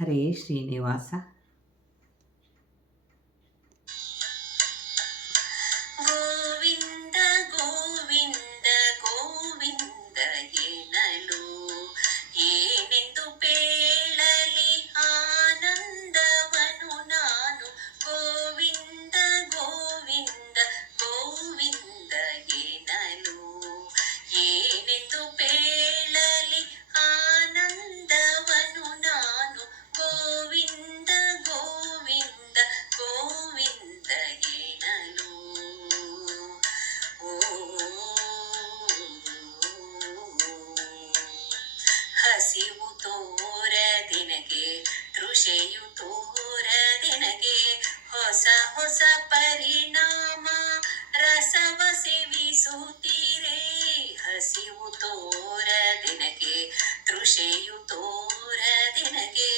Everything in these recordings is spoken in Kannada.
ಹರೇ ಶ್ರೀನಿವಾಸ. ಗೋವಿಂದ ಗೋವಿಂದ ಗೋವಿಂದ ಎನ್ನಲು ಏನೆಂದು ಪೇಳಲಿ ಆನಂದವನು ನಾನು. ಗೋವಿಂದ ಗೋವಿಂದ ಗೋವಿಂದ ಎನ್ನಲು ಏನೆಂದು ಪೇಳಲಿ ಆನಂದವನು ನಾನು. ಗೋವಿಂದ ಗೋವಿಂದ ಗೋವಿಂದ ಎನ್ನಲು ಹಸಿವು ತೋರದೆನಗೆ ತೃಷೆಯು ತೋರದೆನಗೆ ಹೊಸ ಹೊಸ ಪರಿಣಾಮ ರಸವ ಸೇವಿಸುತ್ತೀರೇ. ಹಸಿವು ತೋರದೆನಗೆ ತೃಷೆಯು ತೋರದೆನಗೆ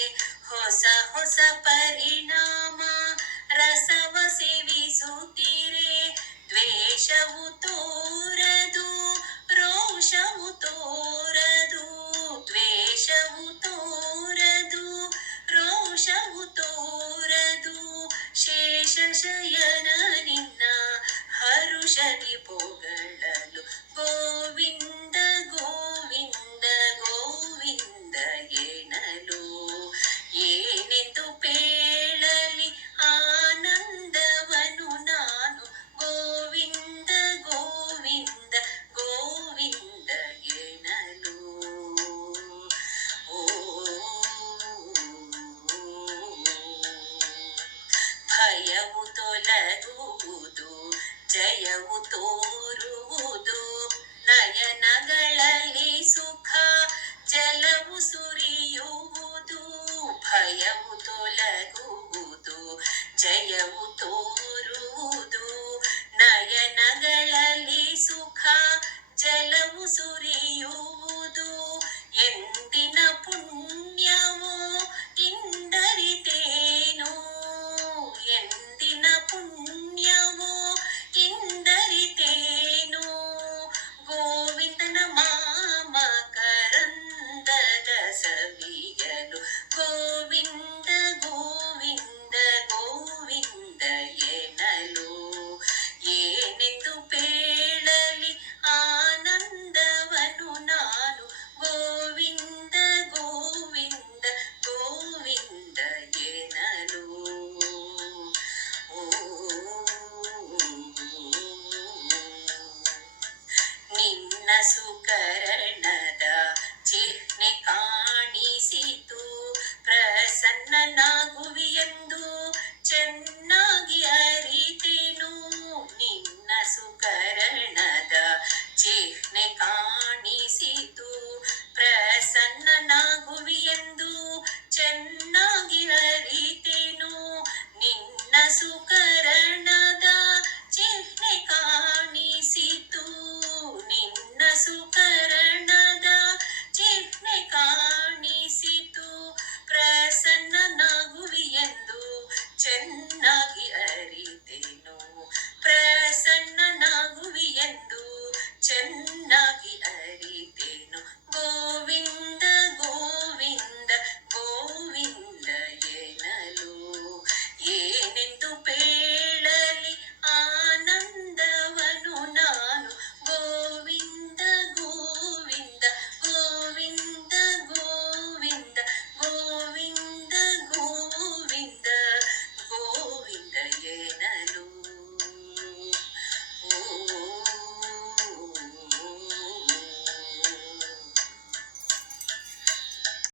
ಹೊಸ ಹೊಸ ಪರಿಣಾಮ ರಸವ ಸೇವಿಸುತ್ತೀರೇ. ದ್ವೇಷವು ತೋರದು ರೋಷವು ತೋರದು, ದ್ವೇಷವು ತೋರದು ರೋಷವು ತೋರದು. ಶೇಷಶಯನ ನಿನ್ನ ಹರುಷದಿ ಪೊಗಳಲು. ಗೋವಿಂದ ಗೋವಿಂದ ಗೋವಿಂದ ಎನ್ನಲು ಏನೆಂದು ಪೇಳಲಿ ಆನಂದವನು ನಾನು. ಗೋವಿಂದ ಗೋವಿಂದ ಗೋವಿಂದ ಎನ್ನಲು ಭಯವು ತೊಲಗುವುದು ಜಯವು ತೋರುವುದು. ನಯನಗಳಲ್ಲಿ ಸುಖ ಜಲವು ಸುರಿಯುವುದು. ಭಯವು ತೊಲಗುವುದು ಜಯವು ತೋರುವುದು. ನಯನಗಳಲ್ಲಿ ಸುಖ ಜಲವು ಸುರಿಯುವುದು. ಎಂದಿನ ಪುಣ್ಯವೋ ಇಂದರಿತೇನು, ಎಂದಿನ ಪುಣ್ಯವೋ ಇಂದರಿತೇನು. ಗೋವಿಂದನ ಮಾಮ ಕರಂದದ ಸವಿಯಲು. ಗೋವಿಂದ ಗೋವಿಂದ ಗೋವಿಂದ ಎನ್ನಲು ಏನೆಂದು ಪೇಳಲಿ ಆನಂದವನು ನಾನು. ಗೋವಿಂದ ಗೋವಿಂದ ಗೋವಿಂದ ಎನ್ನಲು ನಿನ್ನ ಸುಕರಣದ ಚಿಹ್ನೆ ಕಾಣಿಸಿತು. ಪ್ರಸನ್ನನ